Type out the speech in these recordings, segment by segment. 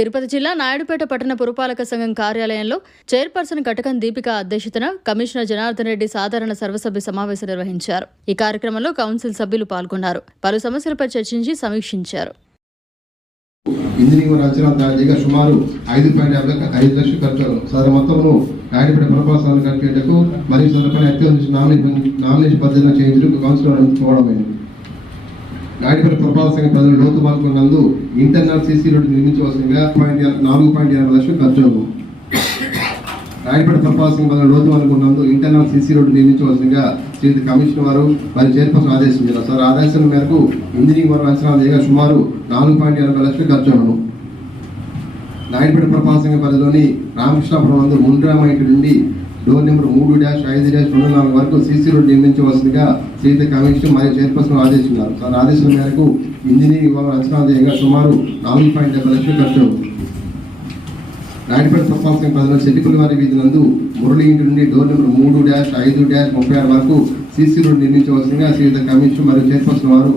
తిరుపతి జిల్లా నాయుడుపేట పట్టణ పురపాలక సంఘం కార్యాలయంలో చైర్పర్సన్ కటకం దీపిక అధ్యక్షతన కమిషనర్ జనార్దన్ రెడ్డి సాధారణ సర్వసభ్య సమావేశం నిర్వహించారు. ఈ కార్యక్రమంలో కౌన్సిల్ సభ్యులు పాల్గొన్నారు. పలు సమస్యలపై చర్చించి సమీక్షించారు. ఇంజనీరింగ్ అంచనా తయారీగా సుమారు 5.5 లక్షల ఖర్చు సదరు మొత్తమును నాయుడుపేట పురపాలక సంఘం కల్పించటకు మరియు సందర్భంగా అత్యంత నామినేషన్ పద్ధతిలో చేయించడానికి కౌన్సిలర్ అనుకోవడమైంది. నాయుడుపేట పురపాలక సంఘం ప్రజలు లోతు పాల్గొన్నందు ఇంటర్నల్ సీసీ రోడ్డు నిర్మించవలసిందిగా 4.8 లక్షలు ఖర్చు. నాయుడుపేట పురపాలక సంఘం ప్రజలు లోతు పాల్గొన్నందు ఇంటర్నల్ సీసీ రోడ్డు నిర్మించవలసిందిగా శ్రీ కమిషనర్ వారు మరియు చైర్పర్సన్ ఆదేశించారు. సార్ ఆదేశం మేరకు ఇంజనీరింగ్ వర్క్ అంచనా చేయగా సుమారు 4.8 లక్షలు ఖర్చు. నాయుడుపేట పురపాలక సంఘం పరిధిలోని రామకృష్ణాపురం నందు ముండ్రామ ఇంటి నుండి డోర్ నెంబర్ 3-5-24 వరకు సీసీ రోడ్డు నిర్మించవలసిందిగా శ్రీత కమిషనర్ మరియు చైర్పర్సన్ ఆదేశించారు. సార్ ఆదేశం మేరకు ఇంజనీరింగ్ విభాగం అంచనా చేయగా సుమారు 4.70 లక్షలు ఖర్చు. నాయుడుపేట పురపాలక సంఘం పరిధిలో చెట్టిపల్లివారి వీధి నందు మురళి ఇంటి నుండి డోర్ నెంబర్ 3-5-36 వరకు సీసీ రోడ్డు నిర్మించవలసిందిగా శ్రీత కమిషనర్ మరియు చైర్పర్సన్ వారు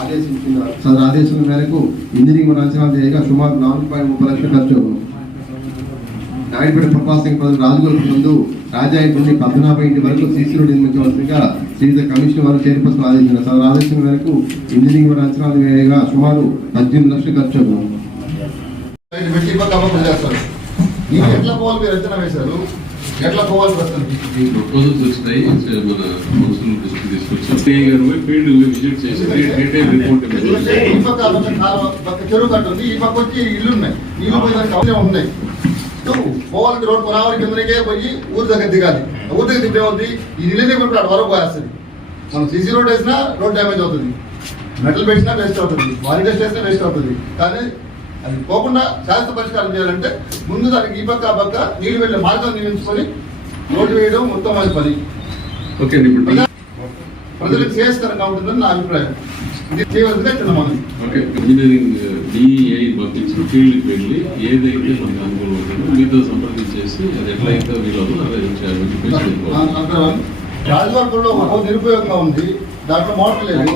ఆదేశించారు. సార్ ఆదేశం మేరకు ఇంజనీరింగ్ అంచనా చేయగా సుమారు 4.30 లక్షలు ఖర్చు. నాయుడుపేట పురపాలక సంఘం ప్రజలు రాజగోల్పు ముందు రాజా ఇంటి నుండి 14 ఇంటి వరకు సీసీ రోడ్డు నిర్మించవలసిందిగా శ్రీత కమిషనర్ వారు చైర్పర్సన్ ఆదేశించారు. సార్ ఆదేశం మేరకు ఇంజనీరింగ్ అంచనా చేయగా సుమారు 18 లక్షలు ఖర్చు. ఎట్లా పోవాలి మీరు అంచనా వేశారు? ఎట్లా పోవాలి? ప్రపోజల్స్ వచ్చినాయి. మన కౌన్సిల్ తీసుకొచ్చి ఫీల్డ్ విజిట్ చేసి చెరువు కట్టు ఉంది, ఈ పక్క వచ్చి ఇల్లు ఉన్నాయి, నీళ్ళు పోయి ఉన్నాయి. పోవాలంటే రోడ్డు కొనాలి, కిందకే పోయి ఊరి దగ్గర దిగాలి. ఊరి దగ్గర దిగేది ఈ నీళ్ళు దగ్గర అటు వరకు పోయేస్తుంది. మనం సీసీ రోడ్ వేసినా రోడ్ డ్యామేజ్ అవుతుంది, మెటల్ పెట్టినా వేస్ట్ అవుతుంది, వాలిడేషన్ వేసినా వేస్ట్ అవుతుంది. కానీ అది పోకుండా శాస్త్ర పరిష్కారం చేయాలంటే ముందు దానికి ఈ పక్క ఆ పక్క నీళ్ళు వెళ్ళే మార్గం నిర్మించుకొని రోడ్డు వేయడం ఉత్తమమైన పని. ప్రజలకు శ్రేయస్కరంగా ఉంటుందని నా అభిప్రాయం. ఇది చేయవలసిందే చిన్న మనం ఇంజనీరింగ్ డిఐ పంపించిన ఫీల్డ్కి వెళ్ళి ఏదైతే మనకు అనుకూలం ఉంటుందో మీతో సంప్రదించేసి అది ఎట్లయితే వీళ్ళు రాజవర్గంలో ఒక నిరుపయోగంగా ఉంది. దాంట్లో మోటార్ లేదు,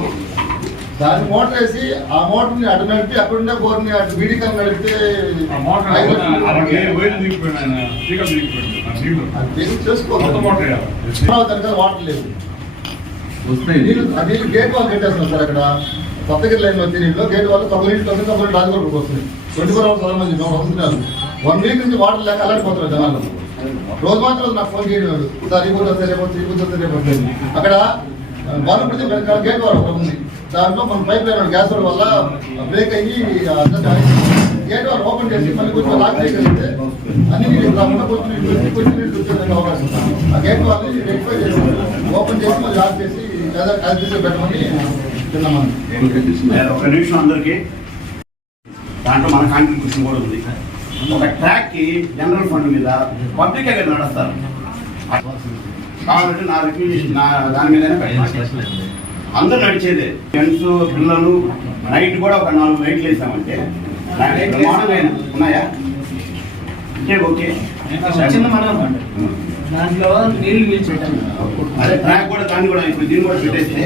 దాని మోటార్ వేసి ఆ మోటార్ని అటు నడిపి అక్కడుండే బోర్ని అటు వీడికం నడిపితే చేసుకోవాలి. వాటర్ లేదు, అది గేట్ వాళ్ళు కట్టేస్తున్నారు సార్. అక్కడ కొత్తగిరి లైన్ వచ్చే నీళ్ళు గేట్ వాళ్ళు తొమ్మిది నీళ్ళు రాజగోడకు వస్తుంది. 24 hours మంది వస్తున్నారు. 1 week నుంచి వాటర్ లేక అలాంటిపోతున్నారు జనాలు. రోజు మాత్రం నాకు ఫోన్ చేయడం సార్ ఈ పోతే రేపు అక్కడ వాళ్ళు పడితే గేట్ వారు ఒకటి ఉంది. దాంట్లో మన పైప్ లైన్ గ్యాస్ వల్ల బ్రేక్ అయ్యి గేట్ వారు ఓపెన్ చేసి మళ్ళీ కొంచెం లాక్ చేయగలిగితే అన్ని నీళ్ళు రాకుండా కొంచెం నీళ్ళు వచ్చే అవకాశం ఉంది. ఆ గేట్ వాళ్ళని రెక్టిఫై చేసి ఓపెన్ చేసి మళ్ళీ లాక్ చేసి పెట్టమని తిన్నామని. ఒక నిమిషం అందరికీ దాంట్లో మన కాంట్రిబ్యూషన్ కూడా ఉంది. ఒక ట్రాక్ కి జనరల్ ఫండ్ మీద పబ్లిక్ అక్కడ నడుస్తారు కాబట్టి నా రిక్వెస్ట్ దాని మీదనే పెట్టాలి. అందరూ నడిచేదే జెంట్స్ పిల్లలు. నైట్ కూడా ఒక 4 లైట్లు వేసామంటే మార్నింగ్ ఉన్నాయా? ఓకే దాంట్లో నీళ్ళు పీల్చుకుంటాను. అదే ట్రాక్ కూడా దాన్ని కూడా ఇప్పుడు దీన్ని కూడా పెట్టేస్తే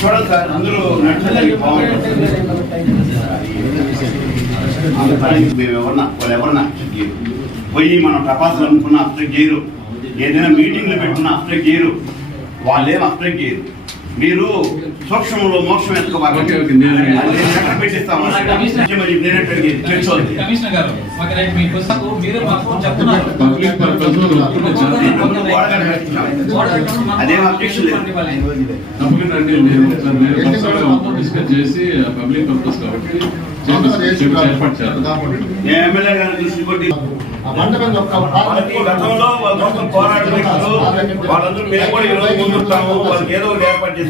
చూడండి సార్ అందరూ నడిచేదానికి మేము ఎవరన్నా పోయి మనం టపాసులు అనుకున్నా అప్లై చేయరు, ఏదైనా మీటింగ్లు పెట్టుకున్నా అప్లై చేయరు, వాళ్ళేం అప్లై చేయరు. మీరు సూక్ష్మంలో మోక్షం ఎత్తుకోవాలి పెట్టిస్తాము. అదేం అబ్జెక్షన్ లేదు. డిస్కస్ చేసి పబ్లిక్ పర్పస్ కాబట్టి ఎమ్మెల్యే గారు తీసుకొట్టి గతంలో వాళ్ళ పోరాటం వాళ్ళందరూ మేము కూడా ఈరోజు ముందుంటాము, వాళ్ళకి ఏదో ఒకటి ఏర్పాటు చేస్తే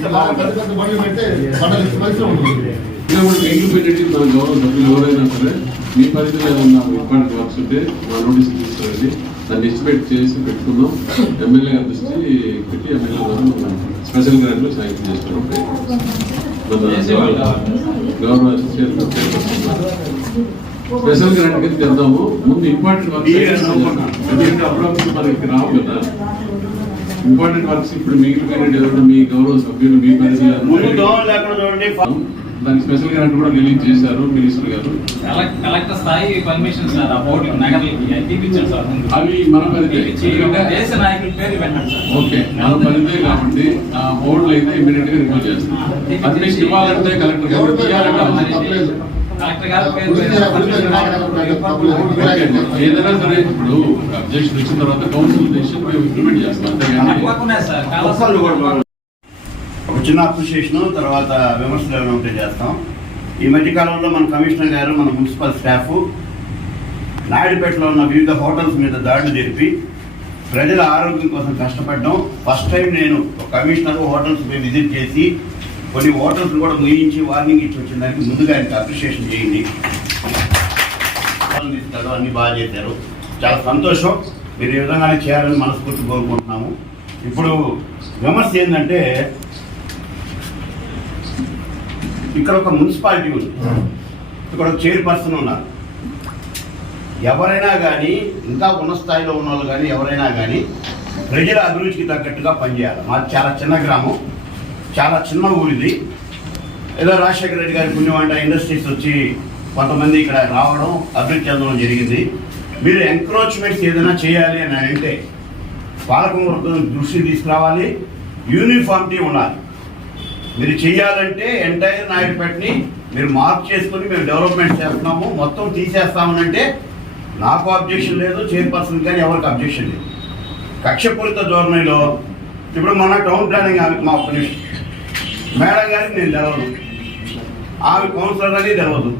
ఇండిపెండెంట్ మన గౌరవ సభ్యులు ఎవరైనా సరే మీ పరిధిలో ఉన్న ఇంపార్టెంట్ వర్క్స్ ఉంటే మా నోటీస్ తీసుకురండి, దాన్ని ఎస్టిమేట్ చేసి పెట్టుకుందాం. ఎమ్మెల్యే గారి దృష్టి పెట్టి ఎమ్మెల్యే గారు స్పెషల్ గ్రాంట్లో సాయం చేస్తున్నాం. గౌరవ స్పెషల్ గ్రాంట్ కింద తెద్దాము. ముందు ఇంపార్టెంట్ వర్క్స్ అప్పుడప్పుడు మనకి రావు కదా. ఇంపార్టెంట్ వర్క్స్ ఇప్పుడు మిగిలిపోయినట్టు ఎవరైనా మీ గౌరవ సభ్యులు మీ పరిధిలో దానికి స్పెషల్ గ్రాంట్ కూడా రిలీజ్ చేశారు మినిస్టర్ గారు. కలెక్టర్ స్థాయి పర్మిషన్ సార్ ఆ బోర్డు నగరాలకి తీపించారు సార్. అవి మన పరిధి, దేశ నాయకుల పేరు పెట్టండి సార్. ఓకే మన పరిధి కాబట్టి ఆ బోర్డులు అయితే ఇమీడియట్ గా రిమూవ్ చేస్తాం. పర్మిషన్ ఇవ్వాలంటే కలెక్టర్ గారు తప్పలేదు. కలెక్టర్ గారు పేరు ఏదైనా సరే ఇప్పుడు అబ్జెక్షన్ వచ్చిన తర్వాత కౌన్సిల్ డెసిషన్ మేము ఇంప్లిమెంట్ చేస్తాం. తప్పకుండా సార్. ఒక చిన్న అప్రిషియేషన్, తర్వాత విమర్శలు ఏమైనా ఉంటే చేస్తాం. ఈ మధ్యకాలంలో మన కమిషనర్ గారు, మన మున్సిపల్ స్టాఫ్ నాయుడుపేటలో ఉన్న వివిధ హోటల్స్ మీద దాడులు జరిపి ప్రజల ఆరోగ్యం కోసం కష్టపడడం. ఫస్ట్ టైం నేను కమిషనర్ హోటల్స్ మీద విజిట్ చేసి కొన్ని హోటల్స్ కూడా ముయించి వార్నింగ్ ఇచ్చి వచ్చిన దానికి ముందుగా ఆయనకి అప్రిషియేషన్ చేయండి. అన్ని బాగా చేశారు, చాలా సంతోషం. మీరు ఈ విధంగానే చేయాలని మనస్ఫూర్తి కోరుకుంటున్నాము. ఇప్పుడు విమర్శ ఏంటంటే, ఇక్కడ ఒక మున్సిపాలిటీ ఉంది, ఇక్కడ ఒక చైర్పర్సన్ ఉన్నారు. ఎవరైనా కానీ, ఇంకా ఉన్న స్థాయిలో ఉన్న వాళ్ళు కానీ ఎవరైనా కానీ ప్రజల అభిరుచికి తగ్గట్టుగా పనిచేయాలి. మాది చాలా చిన్న గ్రామం, చాలా చిన్న ఊరిది. ఏదో రాజశేఖర రెడ్డి గారి పుణ్యమంట ఇండస్ట్రీస్ వచ్చి కొంతమంది ఇక్కడ రావడం, అభివృద్ధి చెందడం జరిగింది. మీరు ఎంక్రోచ్మెంట్స్ ఏదైనా చేయాలి అని అంటే పాలకవర్గం దృష్టి తీసుకురావాలి, యూనిఫామిటీ ఉండాలి. మీరు చేయాలంటే ఎంటైర్ నాయుడుపేటని మీరు మార్క్ చేసుకుని మేము డెవలప్మెంట్ చేస్తున్నాము, మొత్తం తీసేస్తామనంటే నాకు అబ్జెక్షన్ లేదు, చైర్పర్సన్ కానీ ఎవరికి అబ్జెక్షన్ లేదు. కక్షపూరిత ధోరణిలో ఇప్పుడు మన టౌన్ ప్లానింగ్ మా మేడం గారికి నేను తెలవదు, ఆమె కౌన్సిలర్ అని తెలవదు.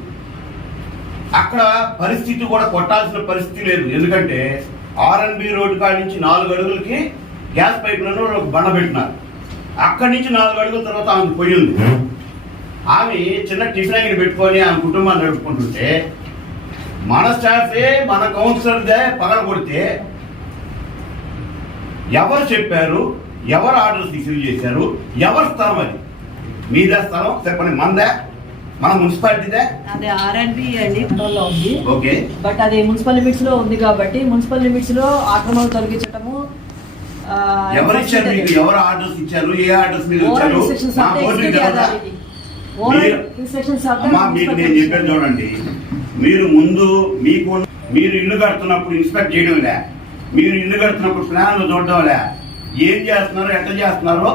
అక్కడ పరిస్థితి కూడా కొట్టాల్సిన పరిస్థితి లేదు. ఎందుకంటే ఆర్ఎన్బి రోడ్డు కాడి నుంచి 4 అడుగులకి గ్యాస్ పైపులను ఒక బండ పెట్టినారు. అక్కడి నుంచి 4 అడుగుల తర్వాత ఆమె పోయింది. ఆమె చిన్న టిఫిన్ అంగడి పెట్టుకొని ఆమె కుటుంబాన్ని నడుపుకుంటుంటే మన స్టాఫే మన కౌన్సిలర్దే పగల కొడితే ఎవరు చెప్పారు, ఎవరు ఆర్డర్స్ రిసీవ్ చేశారు, ఎవరి స్థలం అది? మీదే స్థలం చెప్పండి, మనదే, మన మున్సిపాలిటీదే? అదే ఆర్ఎండ్బి అండి కంట్రోల్లో ఉంది. ఓకే, బట్ అది మున్సిపల్ లిమిట్స్ లో ఉంది కాబట్టి మున్సిపల్ లిమిట్స్ లో ఆక్రమణలు తొలగించటము. ఎవరు ఇచ్చారు మీకు? ఎవరు ఆర్డర్స్ ఇచ్చారు? ఏ ఆర్డర్స్ మీరు ఇచ్చారు? మా బోర్డుకి తెలవదా? అమ్మా మీకు నేను చెప్పాను చూడండి, మీరు ముందు మీరు ఇల్లు కడుతున్నప్పుడు ఇన్స్పెక్ట్ చేయడం లే, మీరు ఇల్లు కడుతున్నప్పుడు ప్లాన్లు చూడడం లే, ఏం చేస్తున్నారో ఎట్లా చేస్తున్నారో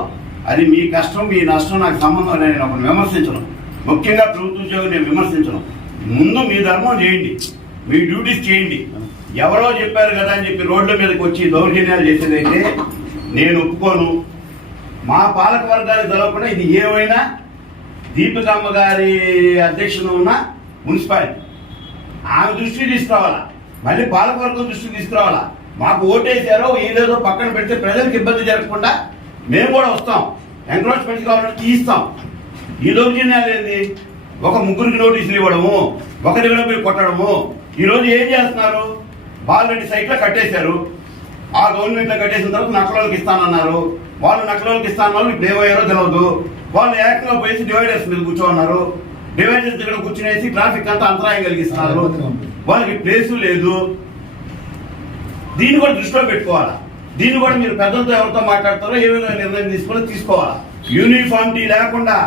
అది మీ కష్టం, మీ నష్టం, నాకు సంబంధం లేదు. నేను ఒకటి విమర్శించను, ముఖ్యంగా ప్రభుత్వ ఉద్యోగం నేను విమర్శించను. ముందు మీ ధర్మం చేయండి, మీ డ్యూటీస్ చేయండి. ఎవరో చెప్పారు కదా అని చెప్పి రోడ్ల మీదకి వచ్చి దౌర్జన్యాలు చేసేదైతే నేను ఒప్పుకోను. మా పాలక వర్గానికి తెలవకుండా ఇది ఏమైనా దీపికమ్మ గారి అధ్యక్షులు ఉన్న మున్సిపాలిటీ ఆమె దృష్టికి తీసుకురావాలా, మళ్ళీ పాలకవర్గం దృష్టికి తీసుకురావాలా. మాకు ఓటేసారో ఏదేదో పక్కన పెడితే ప్రజలకు ఇబ్బంది జరగకుండా మేము కూడా వస్తాం, ఎంక్రోచ్మెంట్స్ కావాలంటే తీస్తాం. ఈ దౌర్జన్యాలు ఏంది? ఒక ముగ్గురికి నోటీసులు ఇవ్వడము, ఒకరి దగ్గర పోయి కొట్టడము. ఈరోజు ఏం చేస్తున్నారు? బాలరెడ్డి సైట్లో కట్టేశారు, ఆ గవర్నమెంట్లో కట్టేసిన తర్వాత నక్కలోకి ఇస్తానన్నారు. వాళ్ళు నక్కలోకి ఇస్తానన్నారు, ఇప్పుడు ఏమయ్యారో తెలియదు. వాళ్ళు ఏకంగా పోయేసి డివైడర్స్ మీద కూర్చోన్నారు, డివైడర్స్ దగ్గర కూర్చునేసి ట్రాఫిక్ అంతా అంతరాయం కలిగిస్తున్నారు. వాళ్ళకి ప్లేసు లేదు. దీన్ని కూడా దృష్టిలో పెట్టుకోవాలా. దీన్ని కూడా మీరు పెద్దలతో ఎవరితో మాట్లాడతారో ఏ విధంగా నిర్ణయం తీసుకోవాలా. యూనిఫామిటీ లేకుండా,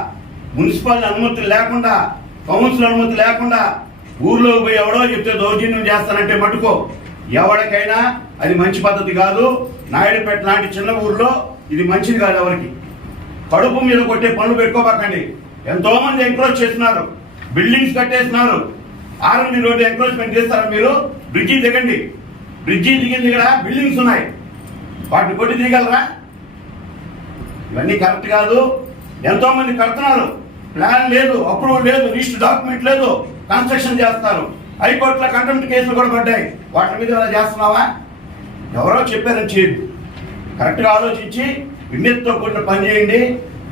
మున్సిపల్ అనుమతులు లేకుండా, కౌన్సిల్ అనుమతి లేకుండా ఊర్లో పోయి ఎవడో చెప్తే దౌర్జన్యం చేస్తానంటే మటుకో ఎవరికైనా అది మంచి పద్ధతి కాదు. నాయుడుపేట లాంటి చిన్న ఊర్లో ఇది మంచిది కాదు. ఎవరికి కడుపు మీద కొట్టే పనులు పెట్టుకోబాకండి. ఎంతో మంది ఎంక్రోచ్ చేస్తున్నారు, బిల్డింగ్స్ కట్టేస్తున్నారు. ఆర్ఎండి రోడ్డు ఎంక్రోచ్మెంట్ చేస్తారా మీరు? బ్రిడ్జి దిగండి, బ్రిడ్జి దిగింది ఇక్కడ బిల్డింగ్స్ ఉన్నాయి, వాటిని కొట్టి దిగలరా? ఇవన్నీ కరెక్ట్ కాదు. ఎంతో మంది కడుతున్నారు, ప్లాన్ లేదు, అప్రూవల్ లేదు, రిజిస్టర్ డాక్యుమెంట్ లేదు, కన్స్ట్రక్షన్ చేస్తారు. హైకోర్టులో కంటెంప్ట్ కేసులు కూడా పడ్డాయి. వాటి మీద ఏమైనా చేస్తున్నావా? ఎవరో చెప్పారని చేయదు. కరెక్ట్గా ఆలోచించి విజ్ఞతతో కూడిన పని చేయండి.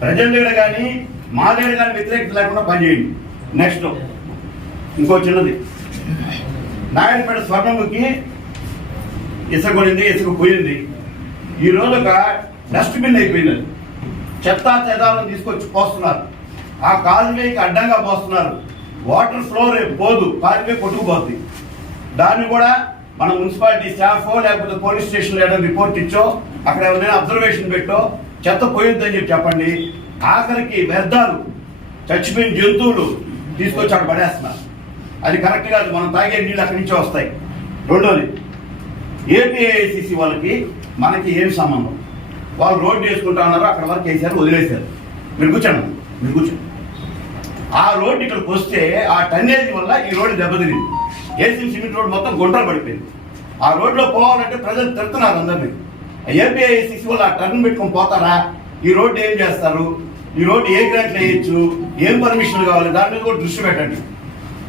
ప్రజల దగ్గర కానీ మా దగ్గర కానీ వ్యతిరేకత లేకుండా పనిచేయండి. నెక్స్ట్ ఇంకో చిన్నది, నాయుడుపేట స్వర్ణముఖి ఇసుక కొనింది, ఇసుక పోయింది. ఈరోజు ఒక డస్ట్బిన్ అయిపోయింది. చెత్త చెదాలను తీసుకొచ్చి పోస్తున్నారు, ఆ కాలువేకి అడ్డంగా పోస్తున్నారు. వాటర్ ఫ్లో రేపు పోదు, కాలువే కొట్టుకుపోతుంది. దాన్ని కూడా మన మున్సిపాలిటీ స్టాఫ్ లేకపోతే పోలీస్ స్టేషన్లో ఏదైనా రిపోర్ట్ ఇచ్చో, అక్కడ ఎవరైనా అబ్జర్వేషన్ పెట్టో చెత్త పోయిద్దని చెప్పండి. ఆఖరికి వ్యర్థాలు చచ్చిపోయిన జంతువులు తీసుకొచ్చి అక్కడ పడేస్తున్నారు. అది కరెక్ట్ కాదు. మనం తాగే నీళ్ళు అక్కడి నుంచే వస్తాయి. రెండోది, ఏపీఐసిసి వాళ్ళకి మనకి ఏం సంబంధం? వాళ్ళు రోడ్డు వేసుకుంటా ఉన్నారు, అక్కడ వరకు వేసారు, వదిలేశారు. మీరు కూర్చోండి. ఆ రోడ్డు ఇక్కడికి వస్తే ఆ టన్నేజ్ వల్ల ఈ రోడ్డు దెబ్బతిరింది. ఏసీ సిమెంట్ రోడ్ మొత్తం గుంటలు పడిపోయింది. ఆ రోడ్లో పోవాలంటే ప్రజలు తిడుతున్నారు అందరినీ. ఏపీఐసిసి వాళ్ళు ఆ టర్న్ పెట్టుకొని పోతారా? ఈ రోడ్డు ఏం చేస్తారు? ఈ రోడ్డు ఏ గ్రాంట్లు వేయచ్చు? ఏం పర్మిషన్లు కావాలి? దాని మీద కూడా దృష్టి పెట్టండి.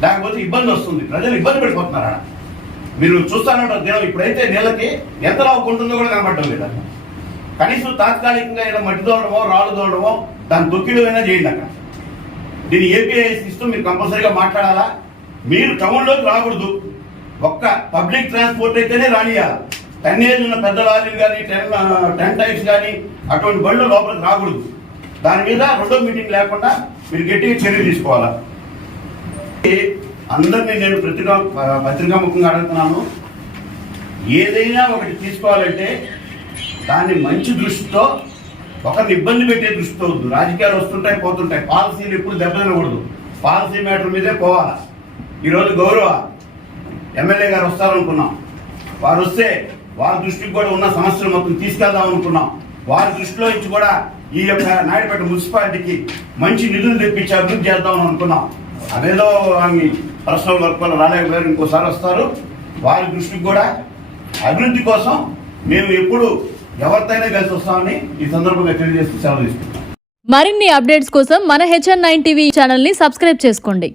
లేకపోతే ఇబ్బంది వస్తుంది. ప్రజలు ఇబ్బంది పడిపోతున్నారు. మీరు చూస్తానంటారు దినం ఇప్పుడైతే నీళ్ళకి ఎంత లావుకుంటుందో కూడా కనబడటం లేదా. కనీసం తాత్కాలికంగా ఏదో మట్టి తోడమో రాళ్ళు తోడమో దాన్ని తొక్కిడమైనా చేయండి అక్కడ. దీన్ని ఏపీఐసిస్తో మీరు కంపల్సరీగా మాట్లాడాలా. మీరు టౌన్లోకి రాకూడదు. ఒక్క పబ్లిక్ ట్రాన్స్పోర్ట్ అయితేనే రానియాలి. టన్నేజ్ ఉన్న పెద్ద లారీలు కానీ 10 టైప్స్ కానీ అటువంటి బళ్ళు లోపలికి రాకూడదు. దాని మీద రెండో మీటింగ్ లేకుండా మీరు గట్టిగా చర్య తీసుకోవాలా. అందరినీ నేను పత్రికాముఖంగా అడుగుతున్నాను. ఏదైనా ఒకటి తీసుకోవాలంటే దాన్ని మంచి దృష్టితో, ఒకరిని ఇబ్బంది పెట్టే దృష్టితో వద్దు. రాజకీయాలు వస్తుంటాయి పోతుంటాయి. పాలసీలు ఎప్పుడు దెబ్బతినకూడదు. పాలసీ మ్యాటర్ మీదే పోవాలా. ఈరోజు గౌరవ ఎమ్మెల్యే గారు వస్తారనుకున్నాం. వారు వస్తే వారి దృష్టికి కూడా ఉన్న సమస్యలు మొత్తం తీసుకెళ్దాం అనుకున్నాం. వారి దృష్టిలో నుంచి కూడా ఈ యొక్క నాయుడుపేట మున్సిపాలిటీకి మంచి నిధులు తెప్పించి అభివృద్ధి చేద్దాం అనుకున్నాం. అదేదో ఆమె పర్సనల్ వర్క్ వల్ల రాలేకపోయారు, ఇంకోసారి వస్తారు. వారి దృష్టికి కూడా అభివృద్ధి కోసం మేము ఎప్పుడు ఎవరితోనే కలిసి వస్తామని ఈ సందర్భంగా తెలియజేస్తూ సెలవు తీసుకుంటాం. మరిన్ని అప్డేట్స్ కోసం మన HN9 టీవీ ఛానల్ ని సబ్స్క్రైబ్ చేసుకోండి.